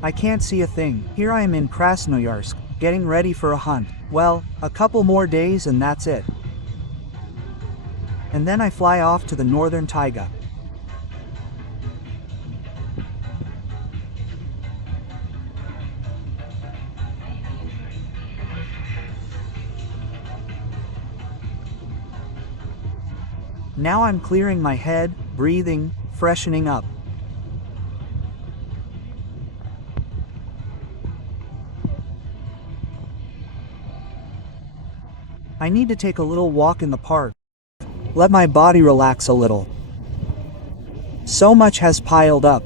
I can't see a thing. Here I am in Krasnoyarsk, getting ready for a hunt. Well, a couple more days and that's it. And then I fly off to the northern taiga. Now I'm clearing my head, breathing, freshening up. I need to take a little walk in the park. Let my body relax a little. So much has piled up.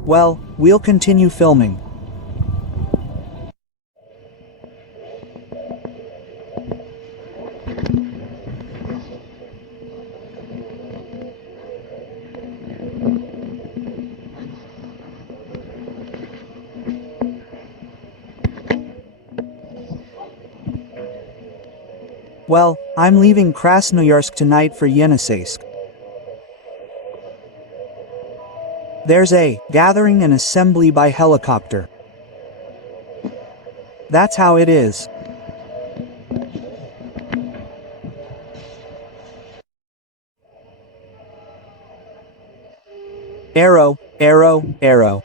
Well, we'll continue filming. Well, I'm leaving Krasnoyarsk tonight for Yeniseisk. There's a gathering and assembly by helicopter. That's how it is. Arrow, arrow, arrow.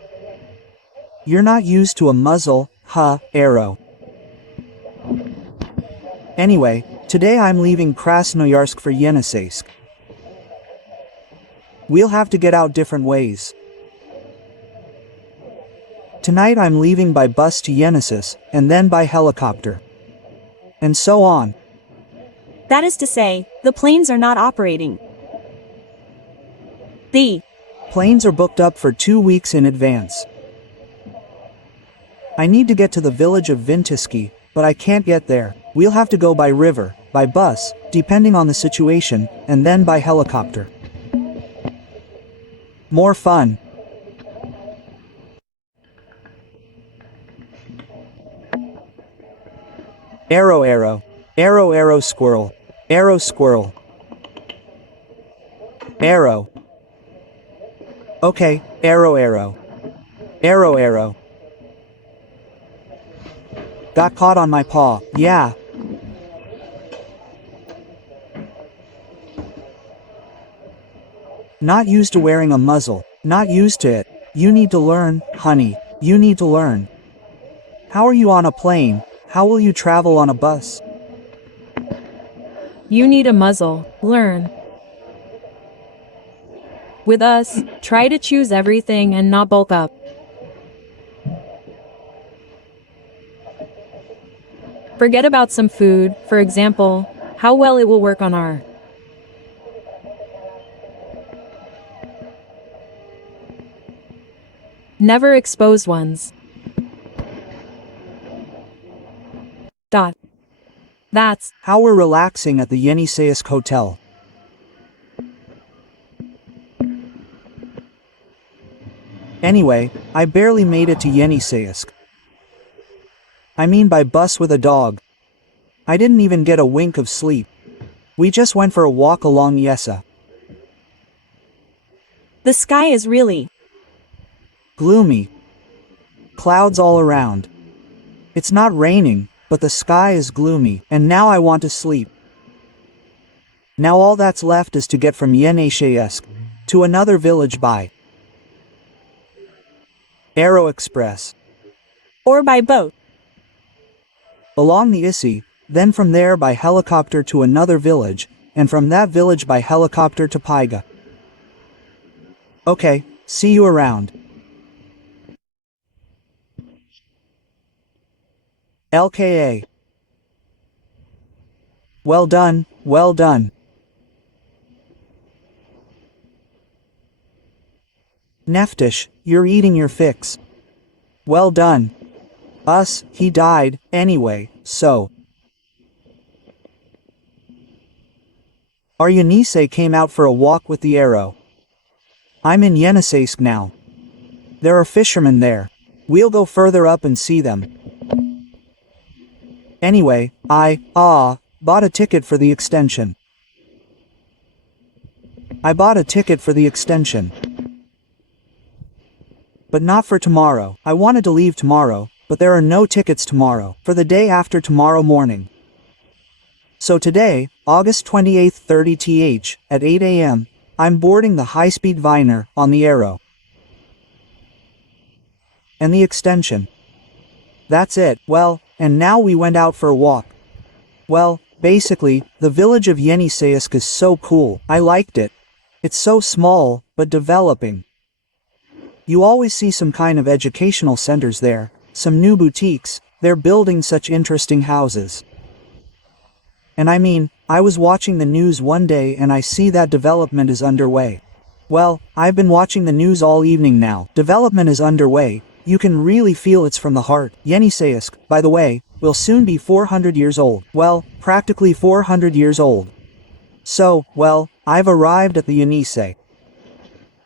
You're not used to a muzzle, huh, arrow. Anyway, today I'm leaving Krasnoyarsk for Yeniseisk. We'll have to get out different ways. Tonight I'm leaving by bus to Yeniseisk, and then by helicopter. And so on. That is to say, the planes are not operating. The planes are booked up for 2 weeks in advance. I need to get to the village of Yeniseisk, but I can't get there. We'll have to go by river, by bus, depending on the situation, and then by helicopter. More fun. Arrow, arrow. Arrow, arrow, squirrel. Arrow, squirrel. Arrow. Okay, arrow, arrow. Arrow, arrow. Got caught on my paw, yeah. Not used to wearing a muzzle, not used to it. You need to learn, honey, you need to learn. How are you on a plane? How will you travel on a bus? You need a muzzle, learn. With us, try to choose everything and not bulk up. Forget about some food, for example, how well it will work on our never exposed ones. That's how we're relaxing at the Yeniseisk hotel. Anyway, I barely made it to Yeniseisk. I mean by bus with a dog. I didn't even get a wink of sleep. We just went for a walk along Yesa. The sky is really gloomy. Clouds all around. It's not raining, but the sky is gloomy, and now I want to sleep. Now all that's left is to get from Yeniseisk to another village by Aero Express. Or by boat. Along the Isi, then from there by helicopter to another village, and from that village by helicopter to Taiga. Okay, see you around. LKA. Well done, well done. Neftish, you're eating your fix. Well done. He died, anyway, so. Our Yenisei came out for a walk with the arrow. I'm in Yeniseisk now. There are fishermen there. We'll go further up and see them. Anyway, I bought a ticket for the extension. but not for tomorrow. I wanted to leave tomorrow, but there are no tickets tomorrow, for the day after tomorrow morning. So today, August 28th 30th, at 8 a.m., I'm boarding the high-speed Viner on the Arrow. And the extension. That's it. Well, and now we went out for a walk. Well, basically, the village of Yeniseisk is so cool. I liked it. It's so small, but developing. You always see some kind of educational centers there, some new boutiques. They're building such interesting houses. And I mean, I was watching the news one day and I see that development is underway. Well, I've been watching the news all evening now. Development is underway. You can really feel it's from the heart. Yeniseisk, by the way, will soon be 400 years old. Well, practically 400 years old. So, well, I've arrived at the Yeniseisk.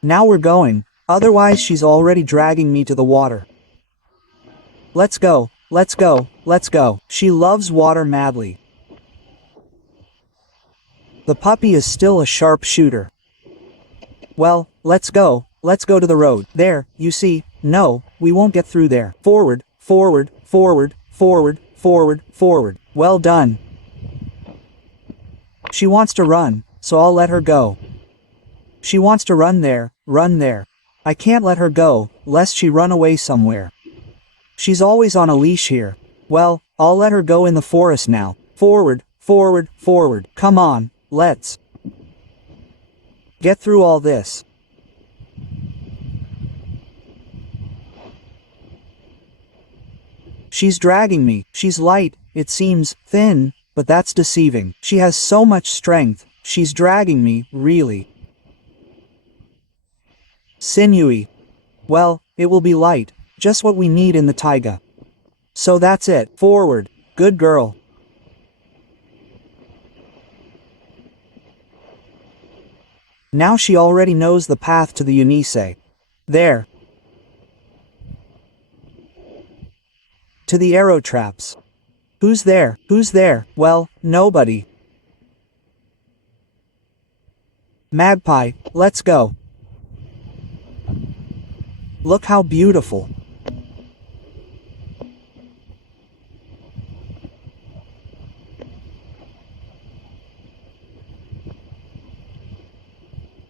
Now we're going, otherwise she's already dragging me to the water. Let's go, let's go, let's go. She loves water madly. The puppy is still a sharp shooter. Well, let's go to the road. There, you see, no, we won't get through there. Forward, forward, forward, forward, forward, forward. Well done. She wants to run, so I'll let her go. She wants to run there, run there. I can't let her go, lest she run away somewhere. She's always on a leash here. Well, I'll let her go in the forest now. Forward, forward, forward. Come on, let's get through all this. She's dragging me. She's light, it seems, thin, but that's deceiving. She has so much strength. She's dragging me, really. Sinewy. Well, it will be light, just what we need in the taiga. So that's it. Forward. Good girl. Now she already knows the path to the Yeniseisk. There. To the arrow traps. Who's there? Who's there? Well, nobody. Magpie, let's go. Look how beautiful.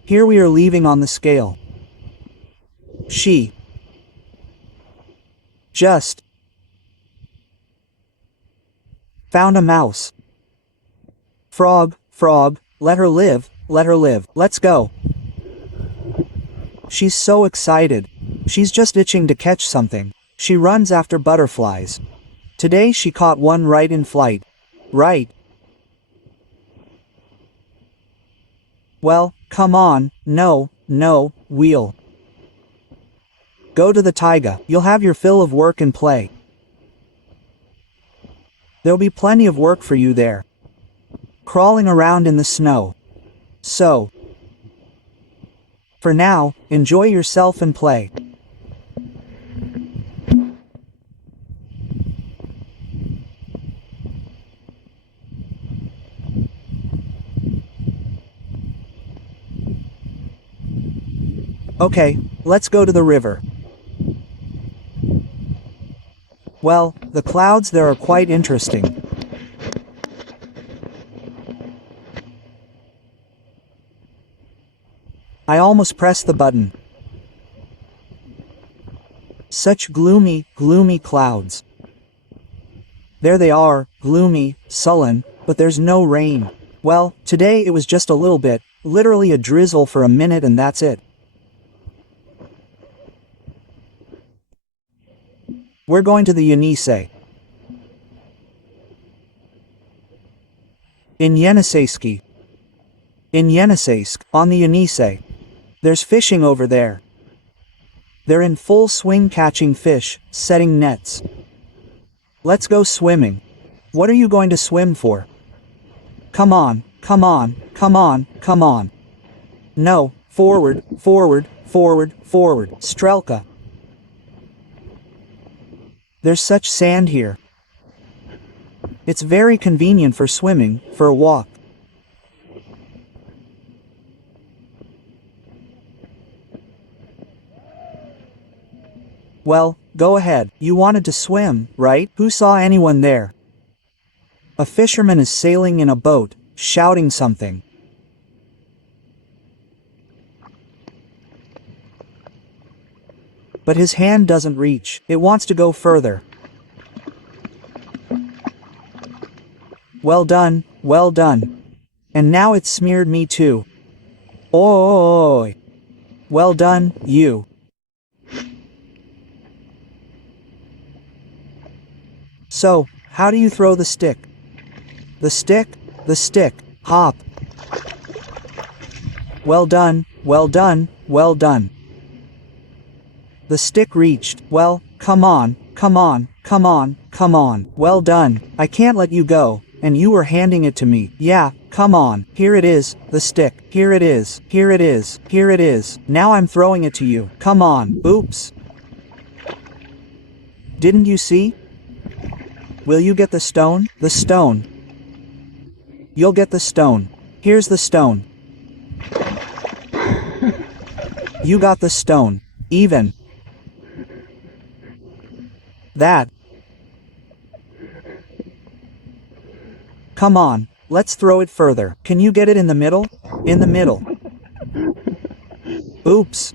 Here we are leaving on the scale. She just found a mouse. Frog, frog, let her live, let her live. Let's go. She's so excited. She's just itching to catch something. She runs after butterflies. Today she caught one right in flight. Right. Well, come on, no, wheel. Go to the taiga, you'll have your fill of work and play. There'll be plenty of work for you there. Crawling around in the snow. So, for now, enjoy yourself and play. Okay, let's go to the river. Well, the clouds there are quite interesting. I almost pressed the button. Such gloomy, gloomy clouds. There they are, gloomy, sullen, but there's no rain. Well, today it was just a little bit, literally a drizzle for a minute and that's it. We're going to the Yeniseisk. In Yeniseisk. In Yeniseisk, on the Yeniseisk. There's fishing over there. They're in full swing catching fish, setting nets. Let's go swimming. What are you going to swim for? Come on, come on, come on, come on. No, forward, forward, forward, forward. Strelka. There's such sand here. It's very convenient for swimming, for a walk. Well, go ahead. You wanted to swim, right? Who saw anyone there? A fisherman is sailing in a boat, shouting something. But his hand doesn't reach. It wants to go further. Well done, well done. And now it's smeared me too. Oi! Well done, you. So, how do you throw the stick? The stick, hop. Well done, well done, well done. The stick reached. Well, come on, come on, come on, come on. Well done. I can't let you go, and you were handing it to me. Yeah, come on. Here it is, the stick. Here it is, here it is, here it is. Now I'm throwing it to you. Come on. Oops. Didn't you see? Will you get the stone? The stone. You'll get the stone. Here's the stone. You got the stone. Even. That. Come on, let's throw it further. Can you get it in the middle? In the middle. Oops.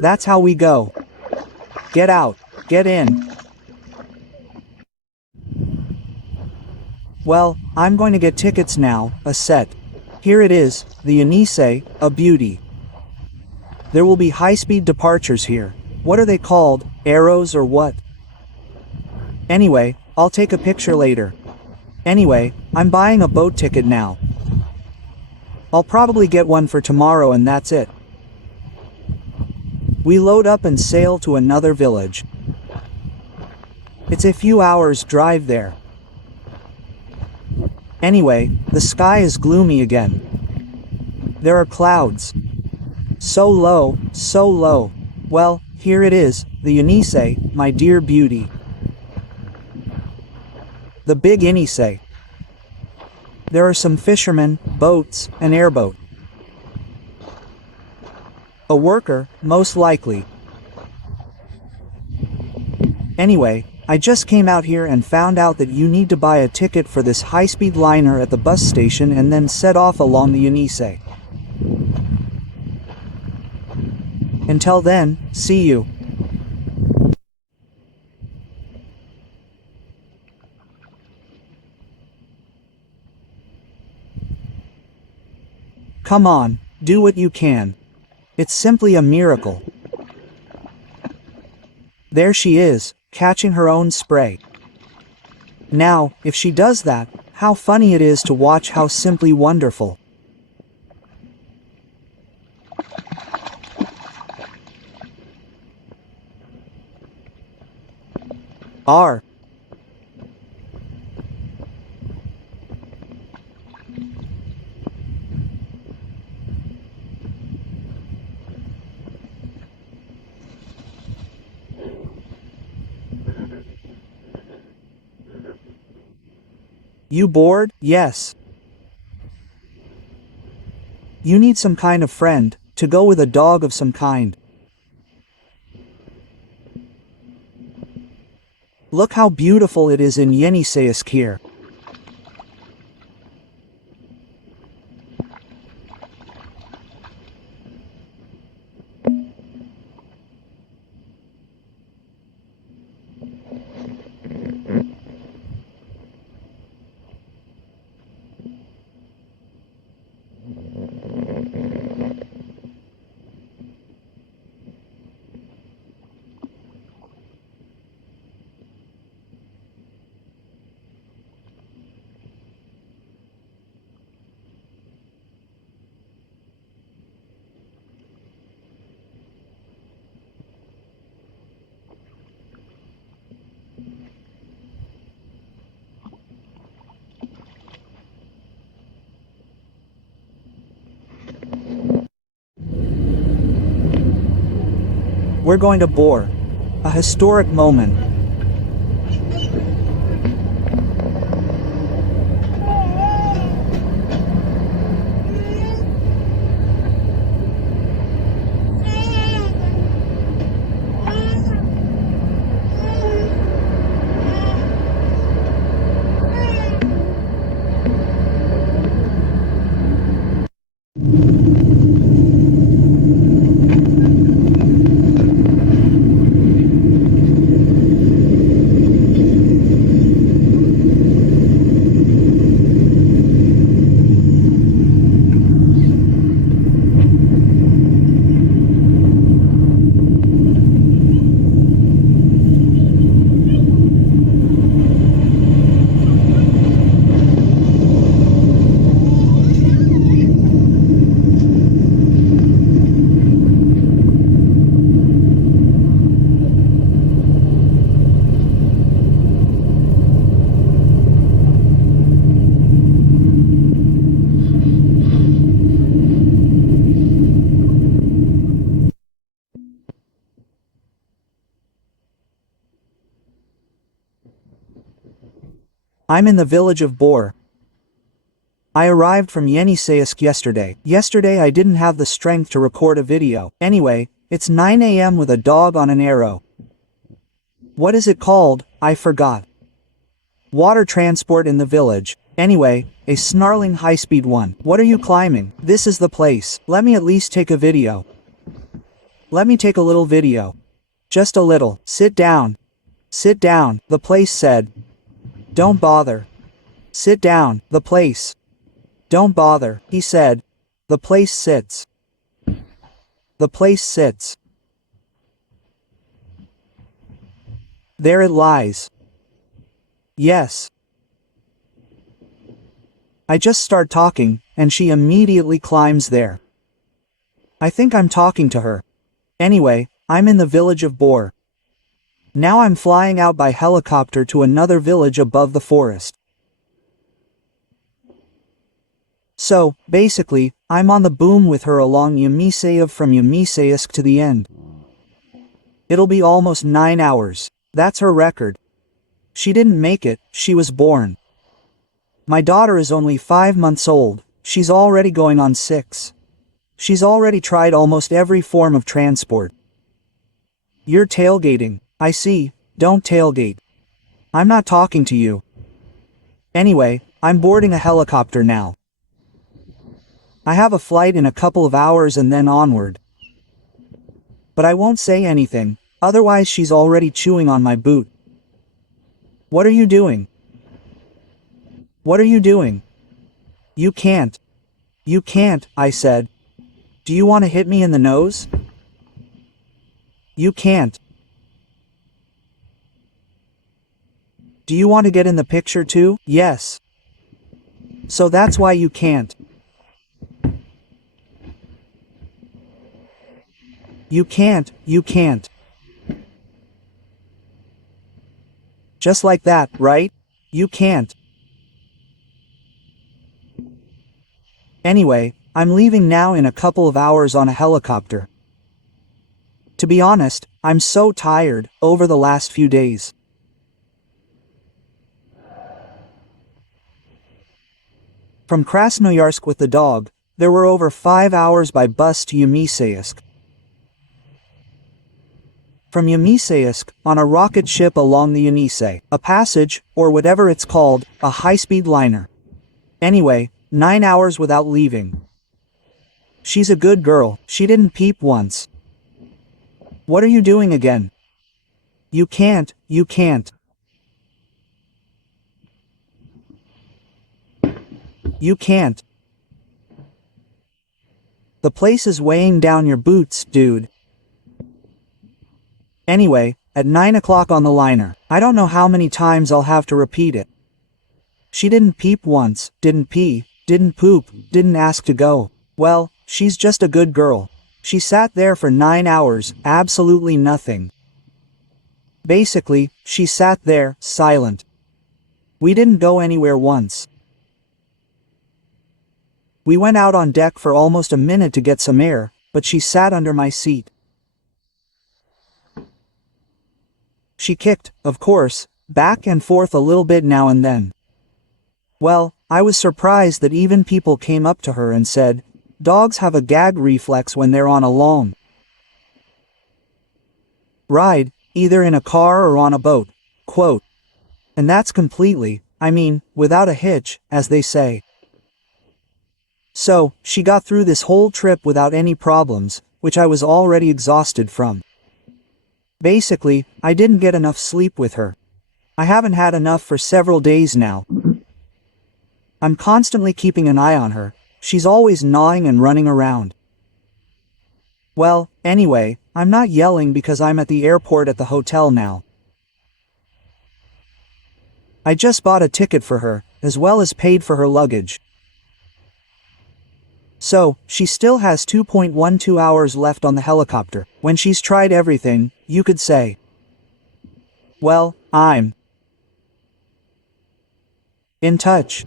That's how we go. Get out. Get in. Well, I'm going to get tickets now, a set. Here it is, the Yeniseisk, a beauty. There will be high-speed departures here. What are they called, arrows or what? Anyway, I'll take a picture later. Anyway, I'm buying a boat ticket now. I'll probably get one for tomorrow and that's it. We load up and sail to another village. It's a few hours drive there. Anyway, the sky is gloomy again. There are clouds. So low, so low. Well, here it is, the Yeniseisk, my dear beauty. The big Yeniseisk. There are some fishermen, boats, an airboat. A worker, most likely. Anyway, I just came out here and found out that you need to buy a ticket for this high-speed liner at the bus station and then set off along the Yeniseisk. Until then, see you. Come on, do what you can. It's simply a miracle. There she is, catching her own spray. Now, if she does that, how funny it is to watch, how simply wonderful. R. You bored? Yes. You need some kind of friend, to go with a dog of some kind. Look how beautiful it is in Yeniseisk here. We're going to bore. A historic moment. I'm in the village of Bor. I arrived from Yeniseisk yesterday. Yesterday I didn't have the strength to record a video. Anyway, it's 9 a.m. with a dog on an arrow. What is it called? I forgot. Water transport in the village. Anyway, a snarling high-speed one. What are you climbing? This is the place. Let me at least take a video. Let me take a little video. Just a little. Sit down. Sit down, the place said. Don't bother. Sit down, the place. Don't bother, he said. The place sits. The place sits. There it lies. Yes. I just start talking, and she immediately climbs there. I think I'm talking to her. Anyway, I'm in the village of Bor. Now I'm flying out by helicopter to another village above the forest. So, basically, I'm on the boom with her along Yeniseisk from Yeniseisk to the end. It'll be almost 9 hours. That's her record. She didn't make it, she was born. My daughter is only 5 months old, she's already going on 6. She's already tried almost every form of transport. You're tailgating, I see, don't tailgate. I'm not talking to you. Anyway, I'm boarding a helicopter now. I have a flight in a couple of hours and then onward. But I won't say anything, otherwise she's already chewing on my boot. What are you doing? What are you doing? You can't. You can't, I said. Do you want to hit me in the nose? You can't. Do you want to get in the picture too? Yes. So that's why you can't. You can't, you can't. Just like that, right? You can't. Anyway, I'm leaving now in a couple of hours on a helicopter. To be honest, I'm so tired over the last few days. From Krasnoyarsk with the dog, there were over 5 hours by bus to Yeniseisk. From Yeniseisk, on a rocket ship along the Yenisei, a passage, or whatever it's called, a high-speed liner. Anyway, 9 hours without leaving. She's a good girl, she didn't peep once. What are you doing again? You can't, you can't. You can't. The place is weighing down your boots, dude. Anyway, at 9 o'clock on the liner, I don't know how many times I'll have to repeat it. She didn't peep once, didn't pee, didn't poop, didn't ask to go. Well, she's just a good girl. She sat there for 9 hours, absolutely nothing. Basically, she sat there, silent. We didn't go anywhere once. We went out on deck for almost a minute to get some air, but she sat under my seat. She kicked, of course, back and forth a little bit now and then. Well, I was surprised that even people came up to her and said, dogs have a gag reflex when they're on a long ride, either in a car or on a boat, quote. And that's completely, I mean, without a hitch, as they say. So, she got through this whole trip without any problems, which I was already exhausted from. Basically, I didn't get enough sleep with her. I haven't had enough for several days now. I'm constantly keeping an eye on her, she's always gnawing and running around. Well, anyway, I'm not yelling because I'm at the airport at the hotel now. I just bought a ticket for her, as well as paid for her luggage. So, she still has 2.12 hours left on the helicopter. When she's tried everything, you could say. Well, I'm in touch.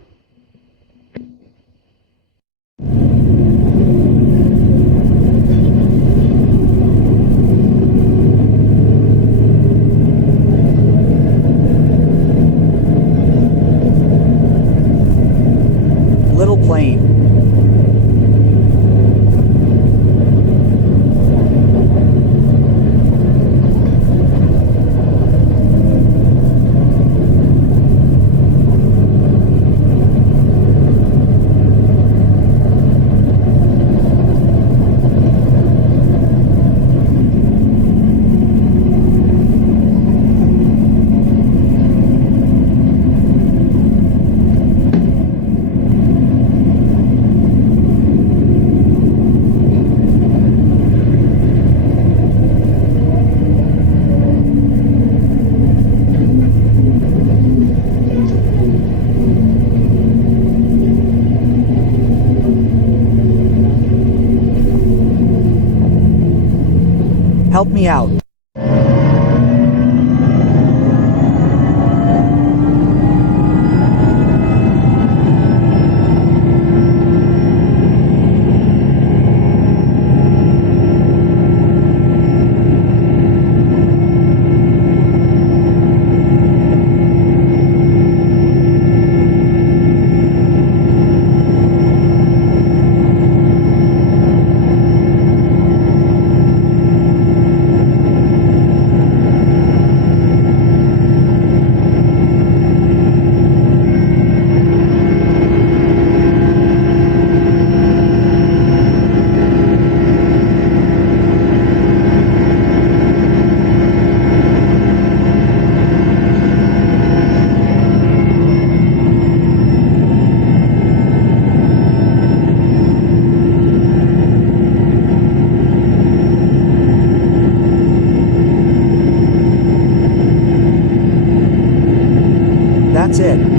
Help me out. That's it.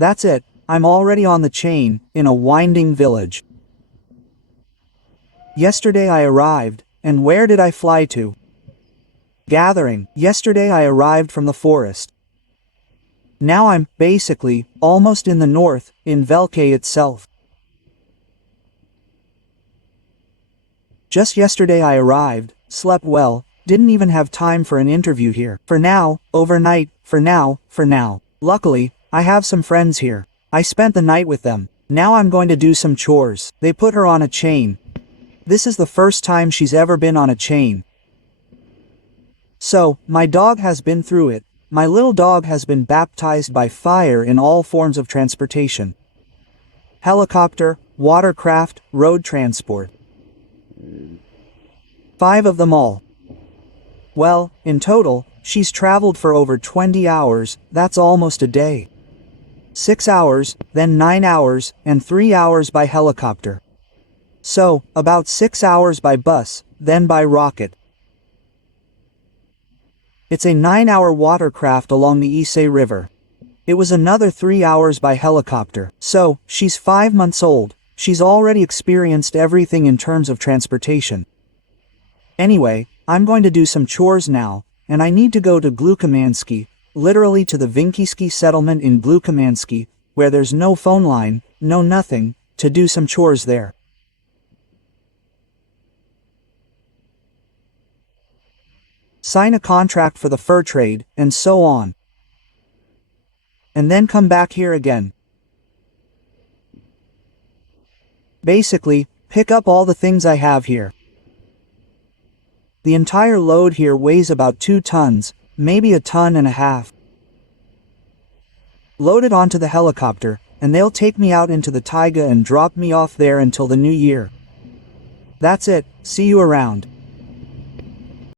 That's it, I'm already on the chain, in a winding village. Yesterday I arrived, and where did I fly to? Gathering. Yesterday I arrived from the forest. Now I'm, basically, almost in the north, in Baykit itself. Just yesterday I arrived, slept well, didn't even have time for an interview here. For now, overnight, for now. Luckily, I have some friends here. I spent the night with them. Now I'm going to do some chores. They put her on a chain. This is the first time she's ever been on a chain. So, my dog has been through it. My little dog has been baptized by fire in all forms of transportation. Helicopter, watercraft, road transport. 5 of them all. Well, in total, she's traveled for over 20 hours, that's almost a day. 6 hours, then 9 hours, and 3 hours by helicopter. So, about 6 hours by bus, then by rocket. It's a 9-hour watercraft along the Yeniseisk River. It was another 3 hours by helicopter. So, she's 5 months old, she's already experienced everything in terms of transportation. Anyway, I'm going to do some chores now, and I need to go to Krasnoyarsk, literally to the Yeniseisk settlement in Krasnoyarsk, where there's no phone line, no nothing, to do some chores there. sign a contract for the fur trade, and so on. And then come back here again. Basically, pick up all the things I have here. The entire load here weighs about 2 tons, maybe 1.5 tons. Load it onto the helicopter, and they'll take me out into the taiga and drop me off there until the new year. That's it, see you around.